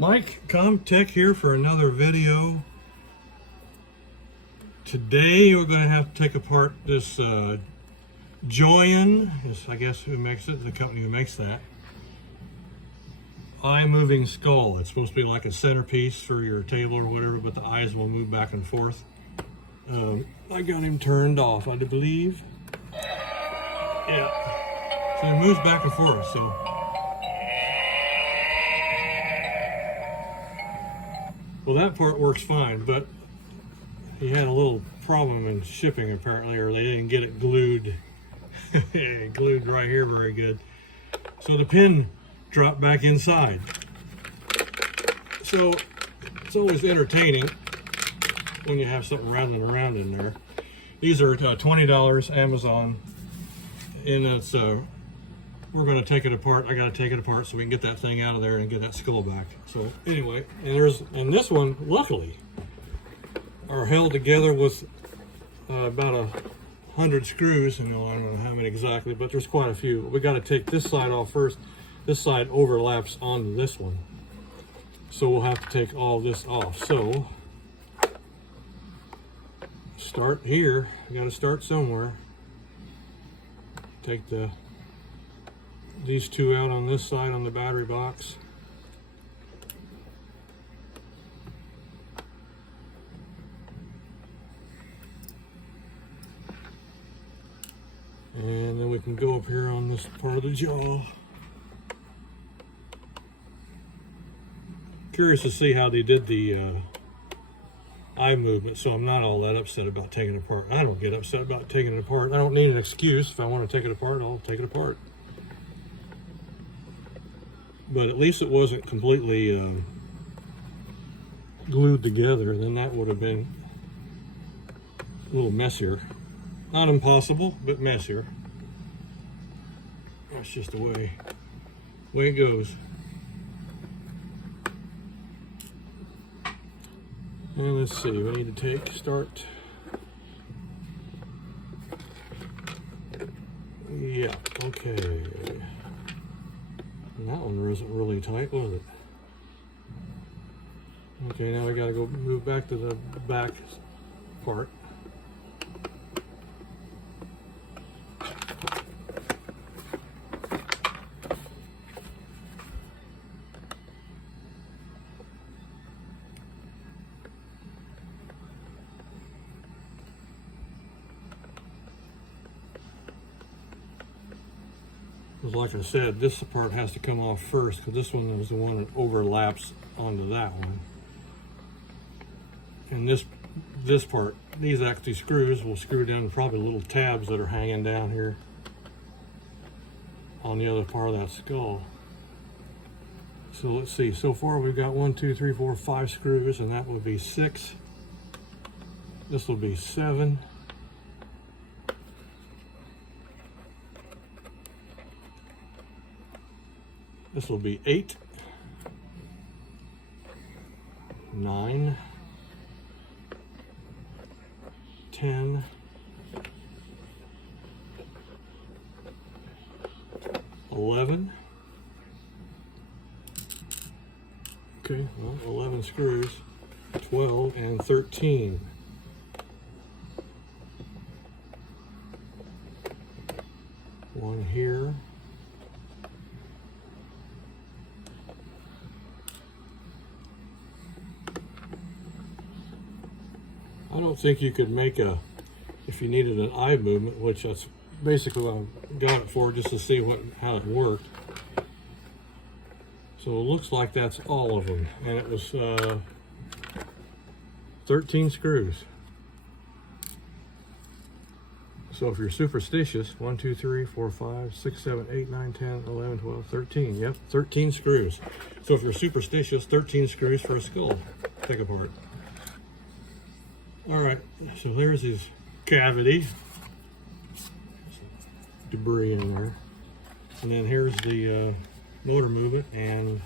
Mike, Tech here for another video. Today we're going to have to take apart this JOYIN, is I guess who makes it, the company who makes that. Eye moving skull. It's supposed to be like a centerpiece for your table or whatever, but the eyes will move back and forth. I got him turned off, I believe. Yeah. So he moves back and forth, so. Well, that part works fine, but he had a little problem in shipping apparently, or they didn't get it glued. Glued right here very good. So the pin dropped back inside. So it's always entertaining when you have something rattling around in there. These are $20 Amazon, and it's we're going to take it apart. I got to take it apart so we can get that thing out of there and get that skull back. So anyway, and this one luckily are held together with about 100 screws, and I don't know how many exactly, but there's quite a few. We got to take this side off first. This side overlaps onto this one, so we'll have to take all this off. So start here. I got to start somewhere. Take these two out on this side on the battery box. And then we can go up here on this part of the jaw. Curious to see how they did the eye movement, so I'm not all that upset about taking it apart. I don't get upset about taking it apart. I don't need an excuse. If I want to take it apart, I'll take it apart. But at least it wasn't completely glued together. Then that would have been a little messier. Not impossible, but messier. That's just the way it goes. And let's see, we need to start. Yeah, okay. And that one wasn't really tight, was it? Okay, now we gotta go move back to the back part. Like I said, this part has to come off first because this one is the one that overlaps onto that one. And this part, these actually screws will screw down probably little tabs that are hanging down here on the other part of that skull. So let's see, so far we've got 1, 2, 3, 4, 5 screws, and that would be 6. This will be 7. This will be 8, 9, 10, 11. Okay, well, 11 screws, 12, and 13. One here. I don't think you could make if you needed an eye movement, which that's basically what I got it for, just to see how it worked. So it looks like that's all of them, and it was 13 screws. So if you're superstitious, 1, 2, 3, 4, 5, 6, 7, 8, 9, 10, 11, 12, 13. Yep, 13 screws. So if you're superstitious, 13 screws for a skull. Take apart. All right, so there's his cavity, debris in there, and then here's the motor movement, and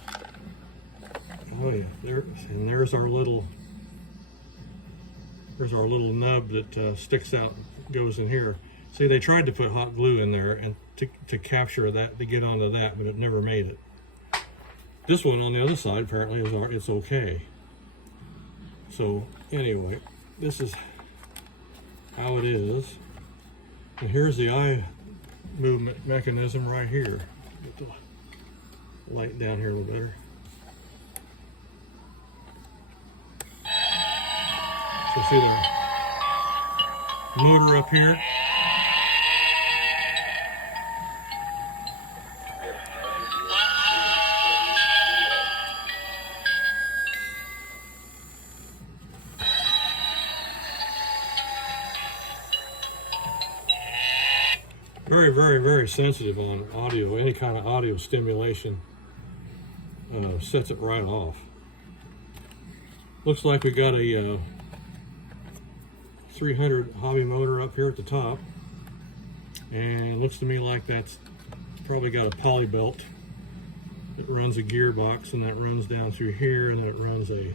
oh yeah, there's our little nub that sticks out, goes in here. See, they tried to put hot glue in there and to capture that, to get onto that, but it never made it. This one on the other side apparently it's okay. So anyway, this is how it is. And here's the eye movement mechanism right here. Get the light down here a little better. So see the motor up here. Very, very, very sensitive on audio. Any kind of audio stimulation sets it right off. Looks like we got a 300 hobby motor up here at the top, and looks to me like that's probably got a poly belt that runs a gearbox, and that runs down through here, and then it runs a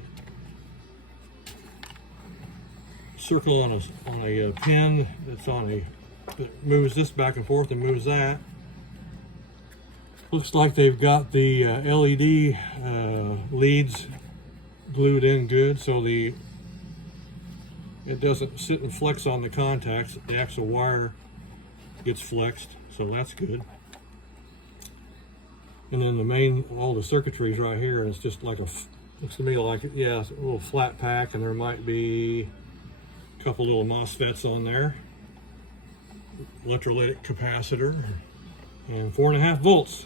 circle on a pin that's on a that moves this back and forth and moves that. Looks like they've got the LED leads glued in good, so it doesn't sit and flex on the contacts. The actual wire gets flexed, so that's good. And then all the circuitry's right here, and it's just like looks to me like, yeah, it's a little flat pack, and there might be a couple little MOSFETs on there. Electrolytic capacitor, and 4.5 volts.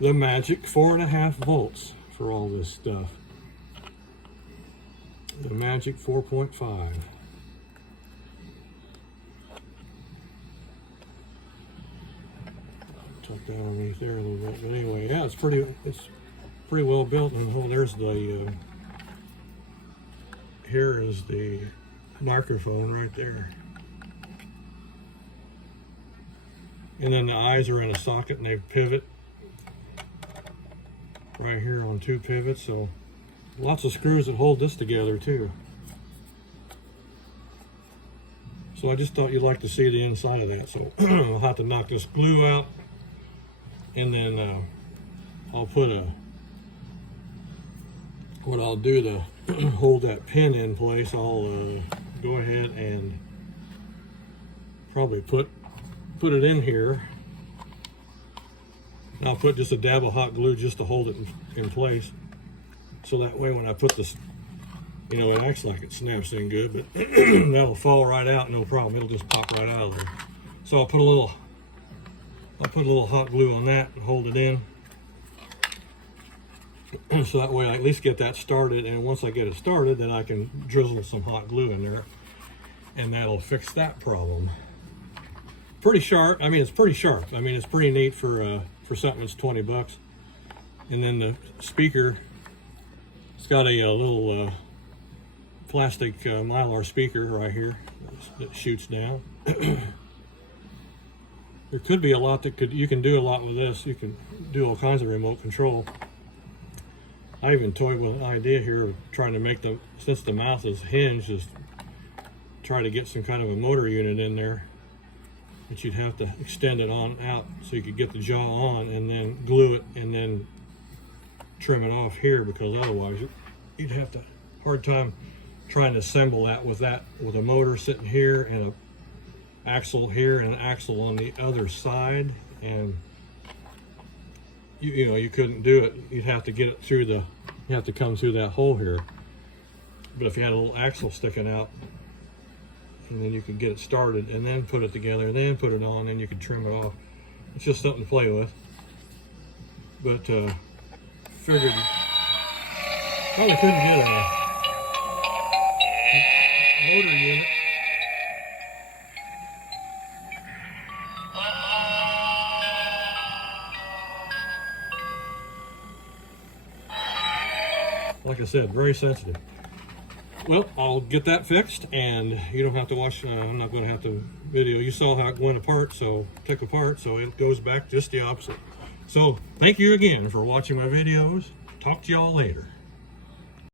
The magic 4.5 volts for all this stuff. The magic 4.5. Tuck down underneath there a little bit, but anyway, yeah, it's pretty well built. And there's the here is the microphone right there. And then the eyes are in a socket, and they pivot right here on 2 pivots. So lots of screws that hold this together too. So I just thought you'd like to see the inside of that. So I'll have to knock this glue out, and then I'll put what I'll do to hold that pin in place, I'll go ahead and probably put it in here. And I'll put just a dab of hot glue just to hold it in place, so that way when I put this, you know, it acts like it snaps in good, but that'll fall right out, no problem. It'll just pop right out of there. So I'll put a little hot glue on that and hold it in, so that way I at least get that started. And once I get it started, then I can drizzle some hot glue in there, and that'll fix that problem. Pretty sharp. I mean, it's pretty sharp. I mean, it's pretty neat for something that's 20 bucks. And then the speaker, it's got a little plastic Mylar speaker right here that shoots down. There could be a lot you can do a lot with this. You can do all kinds of remote control. I even toyed with an idea here of trying to make since the mouth is hinged, is try to get some kind of a motor unit in there. But you'd have to extend it on out so you could get the jaw on, and then glue it, and then trim it off here, because otherwise you'd have to hard time trying to assemble that with a motor sitting here and a axle here and an axle on the other side, and you know, you couldn't do it. You'd have to get it through you have to come through that hole here. But if you had a little axle sticking out, and then you could get it started, and then put it together, and then put it on, and you could trim it off. It's just something to play with. But figured probably couldn't get a motor unit. Like I said, very sensitive. Well, I'll get that fixed, and you don't have to watch. I'm not going to have to video. You saw how it went apart, took apart, so it goes back just the opposite. So thank you again for watching my videos. Talk to y'all later.